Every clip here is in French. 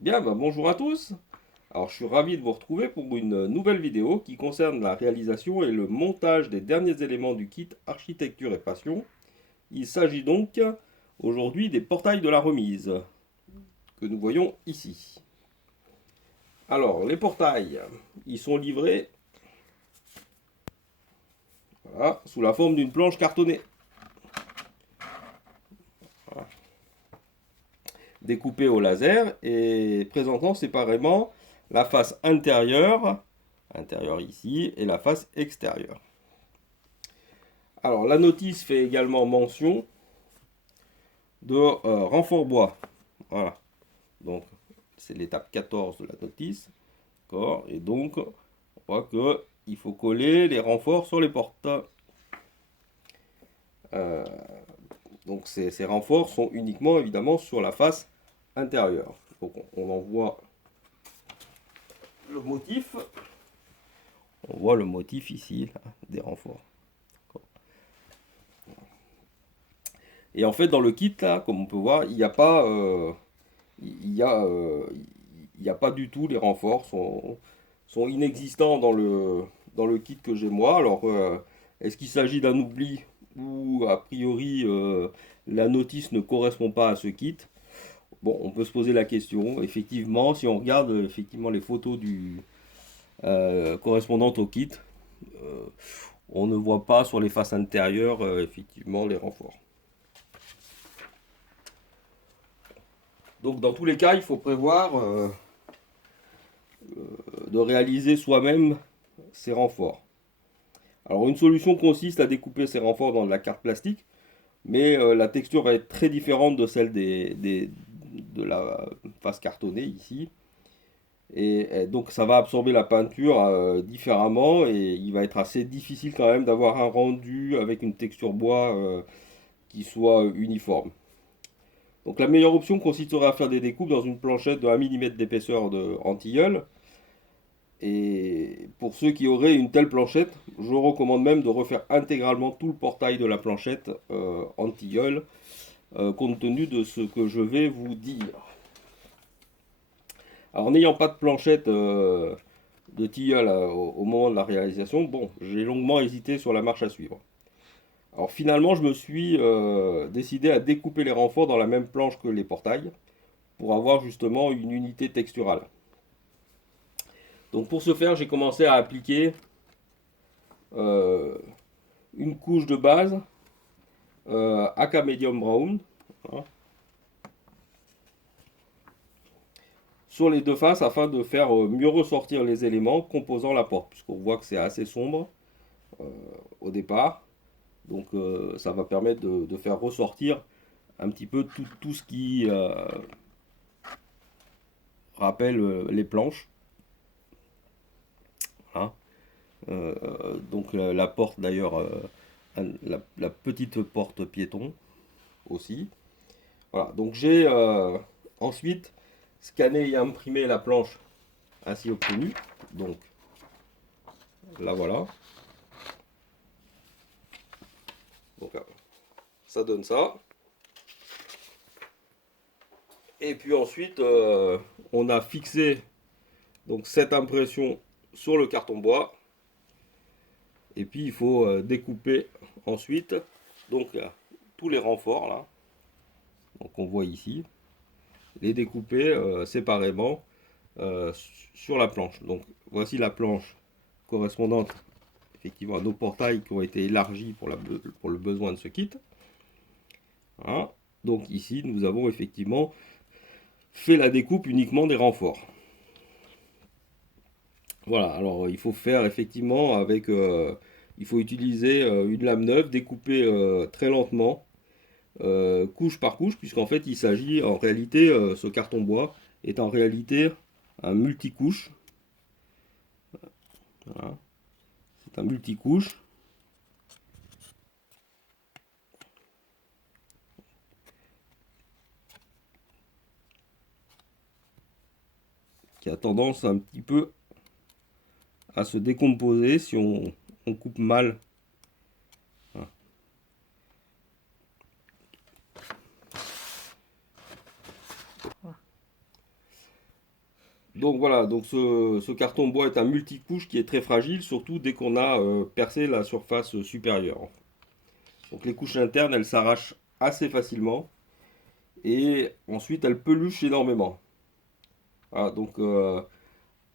Bien, bonjour à tous. Alors, je suis ravi de vous retrouver pour une nouvelle vidéo qui concerne la réalisation et le montage des derniers éléments du kit Architecture et Passion. Il s'agit donc aujourd'hui des portails de la remise que nous voyons ici. Alors, les portails, ils sont livrés voilà, sous la forme d'une planche cartonnée, découpée au laser et présentant séparément la face intérieure, intérieure ici, et la face extérieure. Alors, la notice fait également mention de renfort bois. Voilà. Donc, c'est l'étape 14 de la notice. D'accord. Et donc, on voit que il faut coller les renforts sur les portes. Euh, donc, ces renforts sont uniquement, évidemment, sur la face intérieure. Donc, on en voit le motif. On voit le motif ici, là, des renforts. Et en fait, dans le kit, là, comme on peut voir, il n'y a pas il y a, il n'y a pas du tout, les renforts sont inexistants dans le kit que j'ai moi. Alors, est-ce qu'il s'agit d'un oubli ou a priori la notice ne correspond pas à ce kit? Bon, on peut se poser la question. Effectivement, si on regarde effectivement les photos correspondantes au kit, euh, on ne voit pas sur les faces intérieures effectivement les renforts. Donc dans tous les cas, il faut prévoir de réaliser soi-même ces renforts. Alors une solution consiste à découper ces renforts dans de la carte plastique, mais la texture va être très différente de celle de la face cartonnée ici. Et donc ça va absorber la peinture différemment et il va être assez difficile quand même d'avoir un rendu avec une texture bois qui soit uniforme. Donc la meilleure option consisterait à faire des découpes dans une planchette de 1 mm d'épaisseur en tilleul. Et pour ceux qui auraient une telle planchette, je recommande même de refaire intégralement tout le portail de la planchette en tilleul, compte tenu de ce que je vais vous dire. Alors, n'ayant pas de planchette de tilleul au moment de la réalisation, bon, j'ai longuement hésité sur la marche à suivre. Alors, finalement, je me suis décidé à découper les renforts dans la même planche que les portails pour avoir justement une unité texturale. Donc, pour ce faire, j'ai commencé à appliquer euh, une couche de base AK Medium Brown hein, sur les deux faces afin de faire mieux ressortir les éléments composant la porte, puisqu'on voit que c'est assez sombre au départ. Donc ça va permettre de faire ressortir un petit peu tout ce qui rappelle les planches. Hein. Donc la porte d'ailleurs, la petite porte piéton aussi. Voilà, donc j'ai ensuite scanné et imprimé la planche ainsi obtenue. Donc là voilà. Donc ça donne ça. Et puis ensuite, on a fixé donc cette impression sur le carton bois. Et puis il faut découper ensuite donc tous les renforts là, donc on voit ici, les découper séparément euh, sur la planche. Donc voici la planche correspondante effectivement à nos portails qui ont été élargis pour le besoin de ce kit. Hein. Donc ici nous avons effectivement fait la découpe uniquement des renforts. Voilà, alors il faut faire effectivement avec, il faut utiliser une lame neuve découpée très lentement, couche par couche, puisqu'en fait il s'agit en réalité, ce carton bois est en réalité un multicouche. Voilà, c'est un multicouche qui a tendance un petit peu à se décomposer si on coupe mal. Voilà. Donc voilà, donc ce carton bois est un multicouche qui est très fragile, surtout dès qu'on a percé la surface supérieure. Donc les couches internes, elles s'arrachent assez facilement et ensuite elles peluchent énormément. Voilà, donc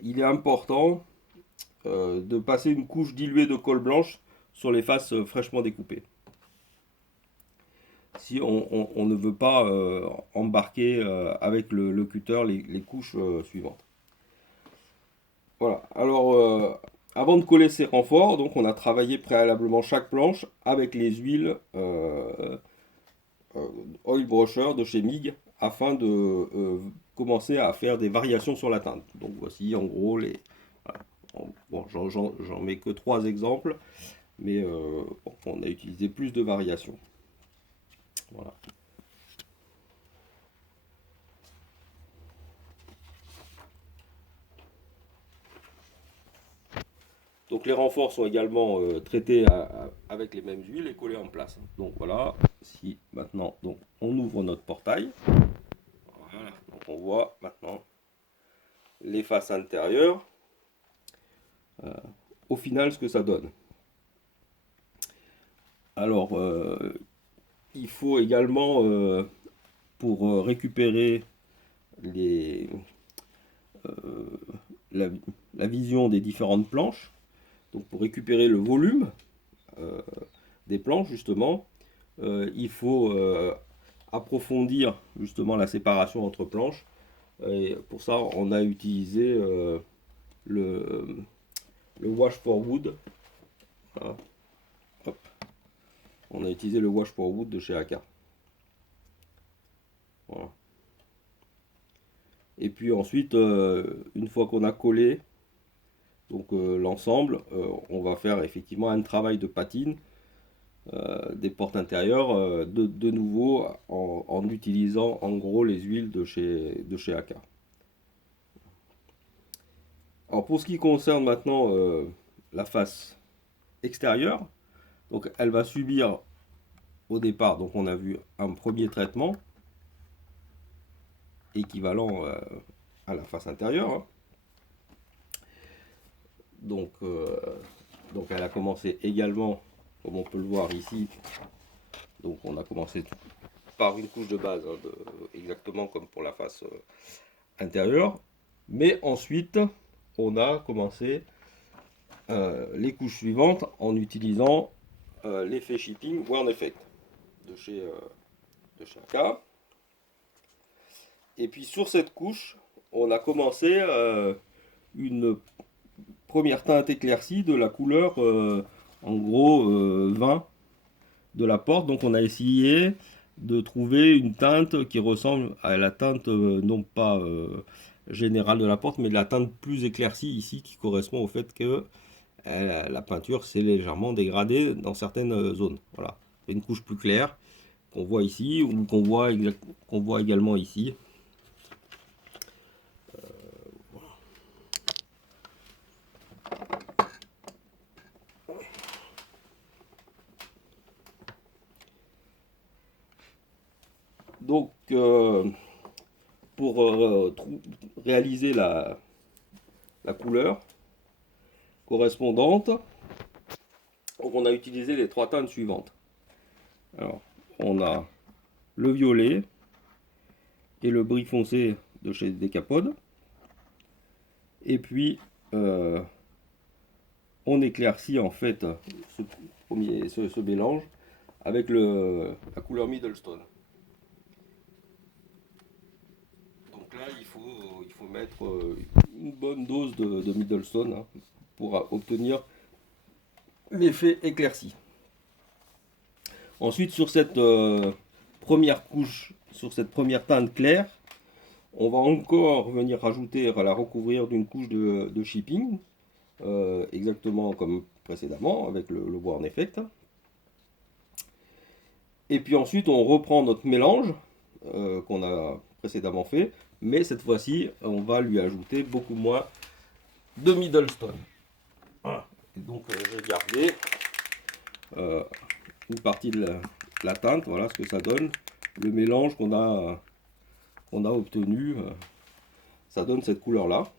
il est important de passer une couche diluée de colle blanche sur les faces fraîchement découpées. Si on ne veut pas embarquer avec le cutter les couches suivantes. Voilà, alors avant de coller ces renforts, donc on a travaillé préalablement chaque planche avec les huiles oil brusher de chez MIG afin de commencer à faire des variations sur la teinte. Donc voici en gros les... Voilà. Bon, j'en mets que 3 exemples, mais bon, on a utilisé plus de variations. Voilà. Donc les renforts sont également traités avec les mêmes huiles et collés en place. Donc voilà, si maintenant donc, on ouvre notre portail, voilà, donc on voit maintenant les faces intérieures, au final ce que ça donne. Alors il faut également pour récupérer les, la, la vision des différentes planches, donc pour récupérer le volume des planches justement, il faut approfondir justement la séparation entre planches. Et pour ça, on a utilisé le, le Wash for Wood. Voilà. Hop. On a utilisé le Wash for Wood de chez AK. Voilà. Et puis ensuite, une fois qu'on a collé donc l'ensemble, on va faire effectivement un travail de patine des portes intérieures de nouveau en utilisant en gros les huiles de chez AK. Alors pour ce qui concerne maintenant la face extérieure, donc elle va subir au départ, donc on a vu un premier traitement équivalent à la face intérieure. Hein. Donc elle a commencé également, comme on peut le voir ici, donc on a commencé par une couche de base, hein, exactement comme pour la face intérieure. Mais ensuite, on a commencé les couches suivantes en utilisant l'effet shipping Worn Effect de chez AK. Et puis sur cette couche, on a commencé une première teinte éclaircie de la couleur en gros vin de la porte. Donc on a essayé de trouver une teinte qui ressemble à la teinte non pas générale de la porte, mais de la teinte plus éclaircie ici qui correspond au fait que la peinture s'est légèrement dégradée dans certaines zones. Voilà, une couche plus claire qu'on voit ici ou qu'on voit également ici. Donc pour réaliser la couleur correspondante, donc on a utilisé les 3 teintes suivantes. Alors, on a le violet et le gris foncé de chez Decapod. Et puis, on éclaircit en fait ce mélange avec la couleur Middlestone. Donc là, il faut mettre une bonne dose de Middlestone hein, pour obtenir l'effet éclairci. Ensuite, sur cette première couche, sur cette première teinte claire, on va encore venir rajouter, la recouvrir d'une couche de shipping, exactement comme précédemment avec le Worn Effect. Et puis ensuite, on reprend notre mélange qu'on a précédemment fait, mais cette fois-ci, on va lui ajouter beaucoup moins de Middlestone. Voilà. Et donc, j'ai gardé une partie de la teinte, voilà ce que ça donne, le mélange qu'on a obtenu, ça donne cette couleur là.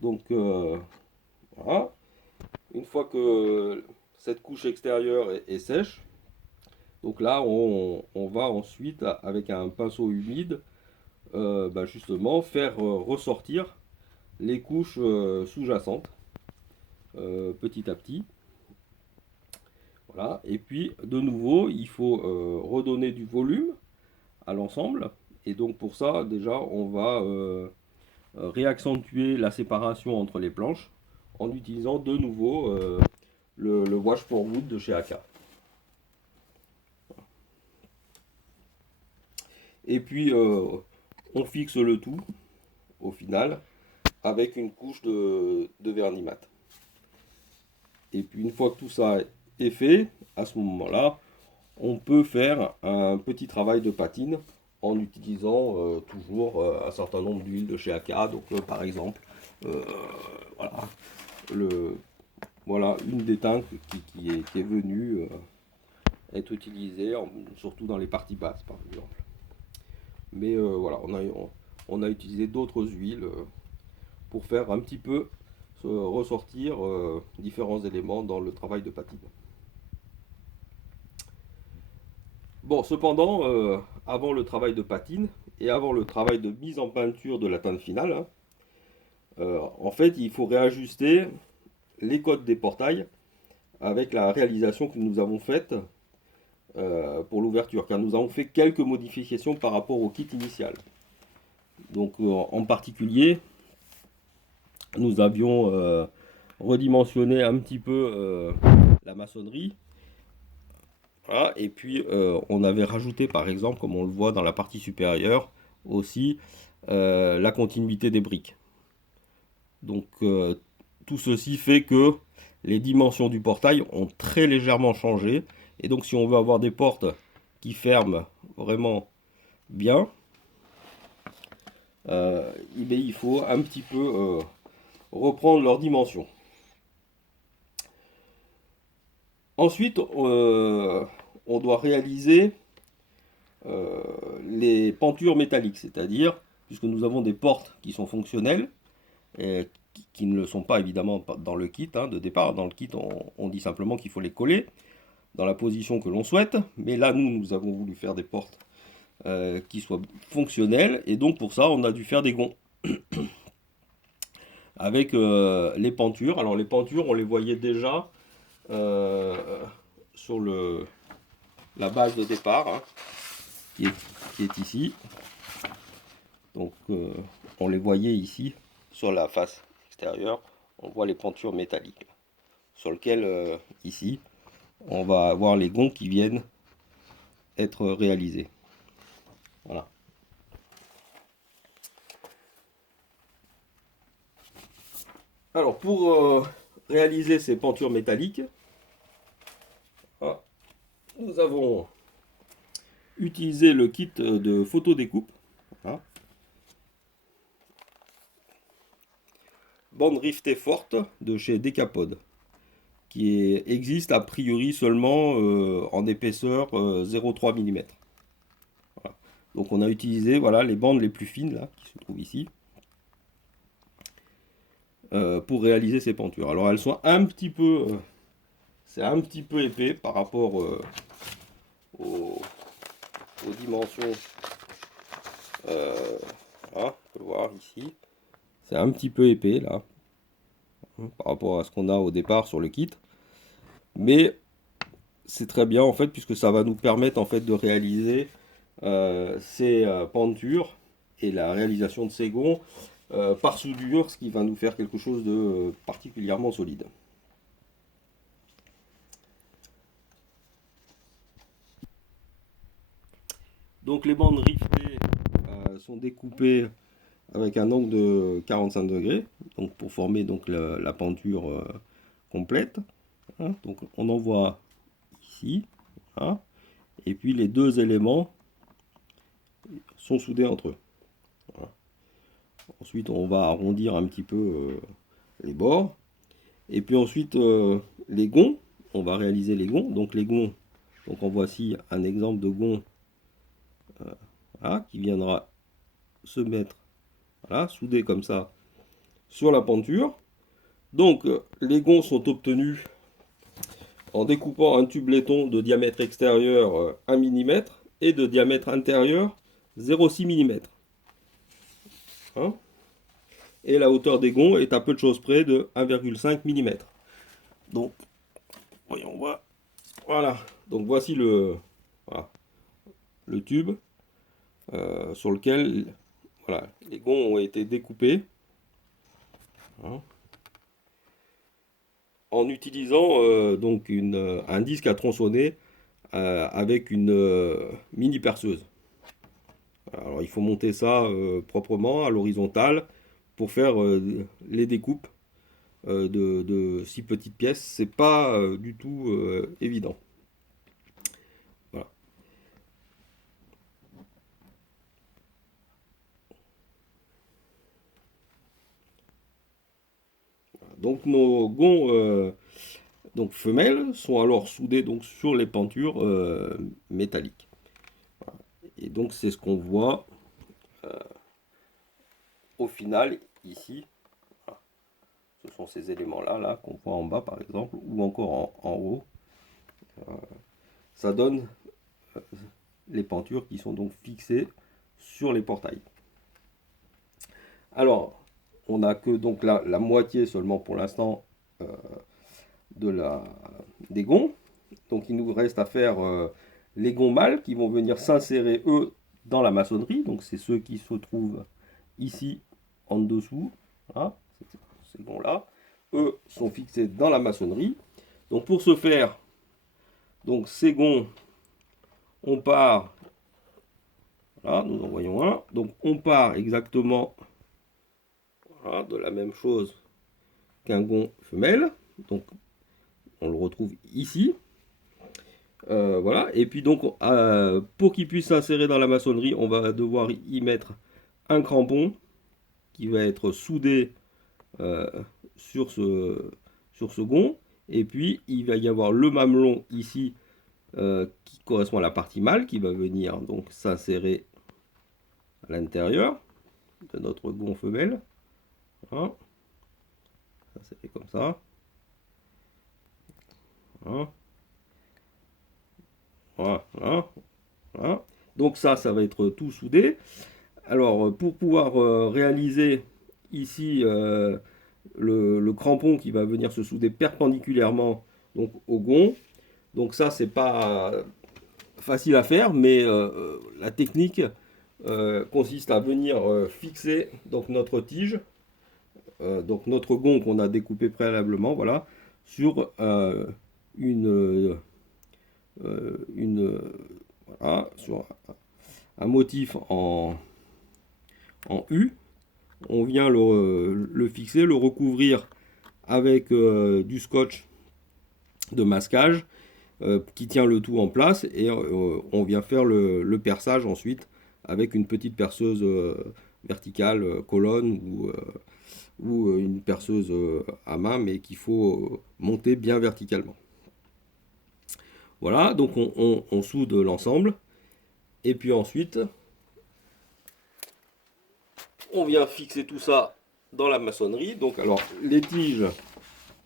Donc voilà. Une fois que cette couche extérieure est sèche, donc là on va ensuite avec un pinceau humide justement faire ressortir les couches sous-jacentes petit à petit. Voilà. Et puis de nouveau il faut redonner du volume à l'ensemble, et donc pour ça déjà on va réaccentuer la séparation entre les planches en utilisant de nouveau le wash for wood de chez Aka. Et puis on fixe le tout au final avec une couche de vernis mat. Et puis une fois que tout ça est fait, à ce moment-là, on peut faire un petit travail de patine en utilisant toujours un certain nombre d'huiles de chez Aka. Donc par exemple, voilà, voilà une des teintes qui est venue être utilisée, surtout dans les parties basses par exemple. Mais voilà, on a utilisé d'autres huiles pour faire un petit peu ressortir différents éléments dans le travail de patine. Bon, cependant, avant le travail de patine et avant le travail de mise en peinture de la teinte finale, en fait, il faut réajuster les codes des portails avec la réalisation que nous avons faite pour l'ouverture, car nous avons fait quelques modifications par rapport au kit initial. Donc, en particulier, nous avions redimensionné un petit peu la maçonnerie. Voilà. Et puis on avait rajouté par exemple, comme on le voit dans la partie supérieure, aussi la continuité des briques. Donc tout ceci fait que les dimensions du portail ont très légèrement changé. Et donc si on veut avoir des portes qui ferment vraiment bien, il faut un petit peu reprendre leurs dimensions. Ensuite, on doit réaliser les pentures métalliques, c'est-à-dire, puisque nous avons des portes qui sont fonctionnelles, et qui ne le sont pas évidemment dans le kit de départ. Dans le kit, on dit simplement qu'il faut les coller dans la position que l'on souhaite, mais là, nous avons voulu faire des portes qui soient fonctionnelles, et donc pour ça, on a dû faire des gonds avec les pentures. Alors les pentures, on les voyait déjà sur la base de départ, qui est ici. Donc on les voyait ici sur la face extérieure, on voit les pentures métalliques sur lesquelles ici on va avoir les gonds qui viennent être réalisés. Voilà. Alors pour réaliser ces pentures métalliques, nous avons utilisé le kit de photo découpe. Voilà. Bande rivetée forte de chez Decapod, qui existe a priori seulement en épaisseur 0,3 mm. Voilà. Donc on a utilisé les bandes les plus fines là, qui se trouvent ici, pour réaliser ces pentures. Alors elles sont un petit peu, c'est un petit peu épais par rapport aux dimensions. On peut voir ici, c'est un petit peu épais là, par rapport à ce qu'on a au départ sur le kit. Mais c'est très bien en fait, puisque ça va nous permettre en fait de réaliser ces pentures et la réalisation de ces gonds par soudure, ce qui va nous faire quelque chose de particulièrement solide. Donc les bandes rivetées sont découpées avec un angle de 45 degrés, donc pour former donc la penture complète. Donc on en voit ici, et puis les deux éléments sont soudés entre eux. Voilà. Ensuite on va arrondir un petit peu les bords, et puis ensuite les gonds, on va réaliser les gonds. Donc les gonds, donc en voici un exemple de gond qui viendra se mettre Voilà, soudés comme ça sur la peinture. Donc les gonds sont obtenus en découpant un tube laiton de diamètre extérieur 1 mm et de diamètre intérieur 0,6 mm. Hein, et la hauteur des gonds est à peu de choses près de 1,5 mm. Donc, voyons voir. Voilà. Donc voici voilà, le tube sur lequel voilà, les gonds ont été découpés. Hein, en utilisant donc un disque à tronçonner avec une mini perceuse. Alors il faut monter ça proprement à l'horizontale pour faire les découpes de 6 petites pièces. C'est pas du tout évident. Voilà. Donc nos gonds donc femelles sont alors soudés donc sur les pentures métalliques. Voilà. Et donc c'est ce qu'on voit au final ici. Voilà. Ce sont ces éléments-là là, qu'on voit en bas par exemple, ou encore en haut. Ça donne les pentures qui sont donc fixées sur les portails. Alors, on n'a que donc la moitié seulement pour l'instant des gonds. Donc il nous reste à faire les gonds mâles qui vont venir s'insérer eux dans la maçonnerie. Donc c'est ceux qui se trouvent ici en dessous. Voilà, ces gonds-là. Eux sont fixés dans la maçonnerie. Donc pour ce faire, donc ces gonds, on part. Voilà, nous en voyons un. Donc on part exactement voilà, de la même chose qu'un gond femelle. Donc on le retrouve ici. Voilà. Et puis donc pour qu'il puisse s'insérer dans la maçonnerie, on va devoir y mettre un crampon qui va être soudé euh, sur ce gond. Et puis il va y avoir le mamelon ici qui correspond à la partie mâle qui va venir donc s'insérer à l'intérieur de notre gond femelle. Voilà. S'insérer comme ça. Voilà. Voilà, voilà. Donc ça va être tout soudé. Alors pour pouvoir réaliser ici le crampon qui va venir se souder perpendiculairement donc, au gond. Donc ça c'est pas facile à faire, mais la technique consiste à venir fixer donc notre tige, donc notre gond qu'on a découpé préalablement, voilà, sur voilà, sur un motif en U. On vient le fixer, le recouvrir avec du scotch de masquage qui tient le tout en place et on vient faire le perçage ensuite avec une petite perceuse verticale, colonne ou une perceuse à main mais qu'il faut monter bien verticalement. Voilà, donc on soude l'ensemble et puis ensuite on vient fixer tout ça dans la maçonnerie. Donc alors les tiges,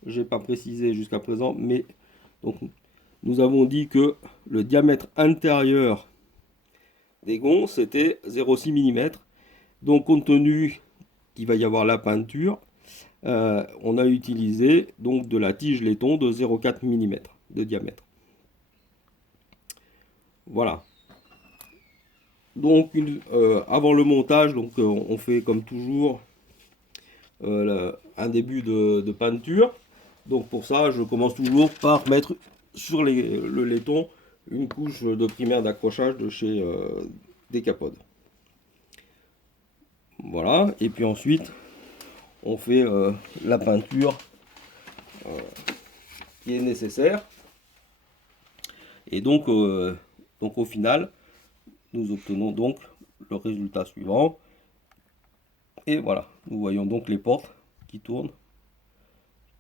j'ai pas précisé jusqu'à présent, mais donc nous avons dit que le diamètre intérieur des gonds c'était 0,6 mm. Donc compte tenu qu'il va y avoir la peinture, on a utilisé donc de la tige laiton de 0,4 mm de diamètre. Voilà. Donc avant le montage, donc, on fait comme toujours un début de peinture. Donc pour ça, je commence toujours par mettre sur le laiton une couche de primaire d'accrochage de chez Decapod. Voilà, et puis ensuite on fait la peinture qui est nécessaire. Et donc au final, nous obtenons donc le résultat suivant. Et voilà, nous voyons donc les portes qui tournent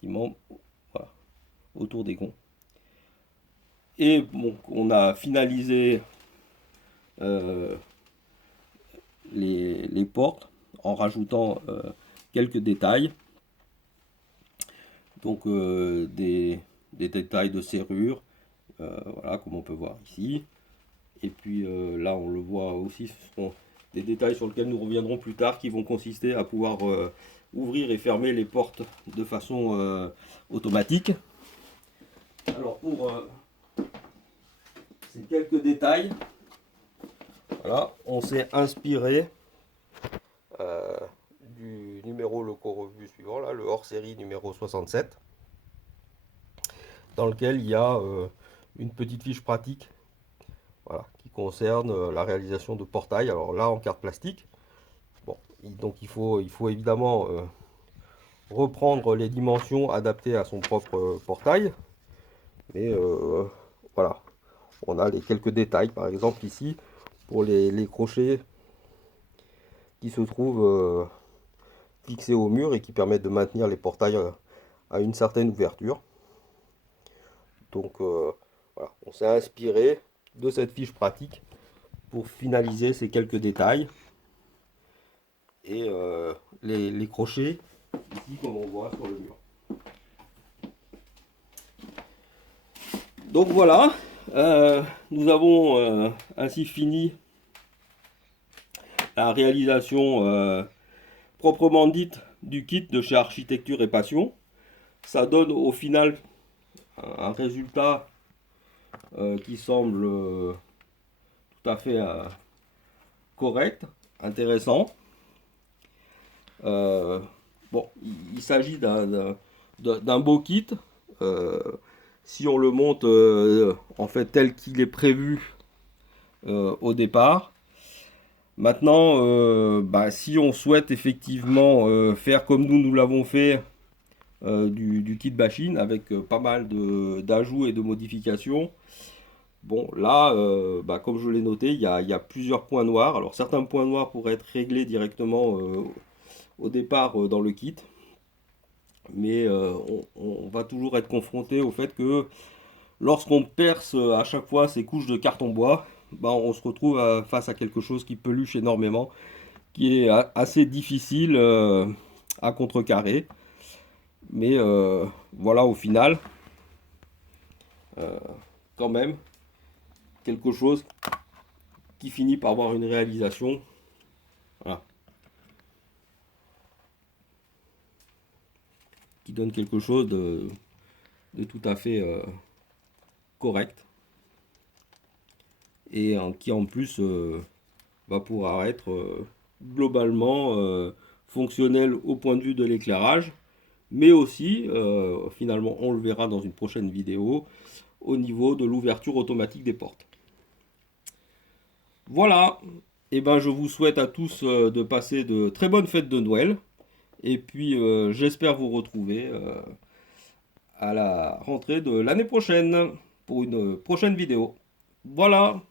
voilà, autour des gonds. Et bon, on a finalisé les portes en rajoutant quelques détails. Donc des détails de serrure, voilà, comme on peut voir ici. Et puis là on le voit aussi, ce sont des détails sur lesquels nous reviendrons plus tard, qui vont consister à pouvoir ouvrir et fermer les portes de façon automatique. Alors pour ces quelques détails, voilà, on s'est inspiré du numéro loco-revue suivant, là, le hors-série numéro 67, dans lequel il y a une petite fiche pratique, voilà, qui concerne la réalisation de portails. Alors là, en carte plastique. Bon, donc il faut évidemment reprendre les dimensions adaptées à son propre portail. Mais voilà, on a les quelques détails, par exemple ici, pour les crochets qui se trouvent fixés au mur et qui permettent de maintenir les portails à une certaine ouverture. Donc voilà, on s'est inspiré de cette fiche pratique pour finaliser ces quelques détails. Et les crochets, ici comme on voit sur le mur. Donc voilà, nous avons ainsi fini la réalisation proprement dite du kit de chez Architecture et Passion. Ça donne au final un résultat qui semble tout à fait correct, intéressant. Bon, il s'agit d'un beau kit. Si on le monte en fait tel qu'il est prévu au départ. Maintenant, si on souhaite effectivement faire comme nous l'avons fait du kit Bachine avec pas mal d'ajouts et de modifications. Bon, là, comme je l'ai noté, il y a plusieurs points noirs. Alors certains points noirs pourraient être réglés directement au départ dans le kit. Mais on va toujours être confronté au fait que lorsqu'on perce à chaque fois ces couches de carton bois, on se retrouve face à quelque chose qui peluche énormément, qui est assez difficile à contrecarrer. Mais voilà, au final, quand même, quelque chose qui finit par avoir une réalisation. Voilà. Qui donne quelque chose de tout à fait correct. Et qui en plus va pouvoir être globalement fonctionnel au point de vue de l'éclairage, mais aussi, finalement on le verra dans une prochaine vidéo, au niveau de l'ouverture automatique des portes. Voilà, et je vous souhaite à tous de passer de très bonnes fêtes de Noël, et puis j'espère vous retrouver à la rentrée de l'année prochaine pour une prochaine vidéo. Voilà.